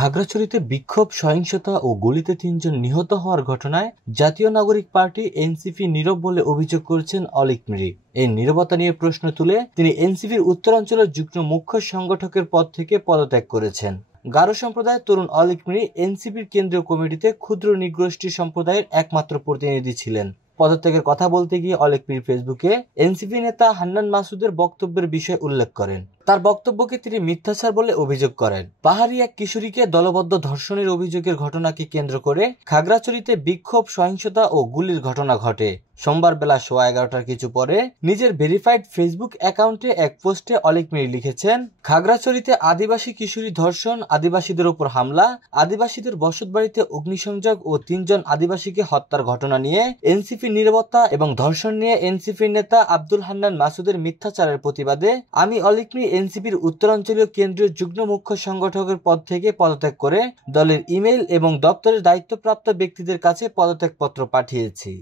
খাগড়াছড়িতে বিক্ষোভ, সহিংসতা ও গুলিতে ৩ জন নিহত হওয়ার ঘটনায় জাতীয় নাগরিক পার্টি এনসিপি নীরব বলে অভিযোগ করেছেন অলীক মীর। এই নীরবতা নিয়ে প্রশ্ন তুলে তিনি এনসিপির উত্তরাঞ্চলের যুগ্ম মুখ্য সংগঠকের পদ থেকে পদত্যাগ করেছেন। গারো সম্প্রদায়ের তরুণ অলীক মীর এনসিপির কেন্দ্রীয় কমিটিতে ক্ষুদ্র নৃগোষ্ঠী সম্প্রদায়ের একমাত্র প্রতিনিধি ছিলেন। পদত্যাগের কথা বলতে গিয়ে অলীক মীর ফেসবুকে এনসিপি নেতা হান্নান মাসুদের বক্তব্যের বিষয় উল্লেখ করেন। তার বক্তব্যকে তিনি মিথ্যাচার বলে অভিযোগ করেন। পাহাড়ি এক কিশোরীকে দলবদ্ধ ধর্ষণের অভিযোগের ঘটনাকে কেন্দ্র করে খাগড়াছড়িতে বিক্ষোভ, সহিংসতা ও গুলির ঘটনা ঘটে। সোমবার বেলা 11:15টার কিছু পরে নিজের ভেরিফাইড ফেসবুক অ্যাকাউন্টে এক পোস্টে অলীক মীর লিখেছেন, খাগড়াছড়িতে আদিবাসী কিশোরী ধর্ষণ, আদিবাসীদের উপর হামলা, আদিবাসীদের বসতবাড়িতে অগ্নিসংযোগ ও ৩ জন আদিবাসীকে হত্যার ঘটনা নিয়ে এনসিপি নীরবতা এবং ধর্ষণ নিয়ে এনসিপির নেতা আব্দুল হান্নান মাসুদের মিথ্যাচারের প্রতিবাদে আমি অলীক মীর এনসিপির উত্তরাঞ্চলীয় কেন্দ্রীয় যুগ্ম মুখ্য সংগঠকের পদ থেকে পদত্যাগ করে দলের ইমেইল এবং দপ্তরের দায়িত্বপ্রাপ্ত ব্যক্তিদের কাছে পদত্যাগপত্র পাঠিয়েছি।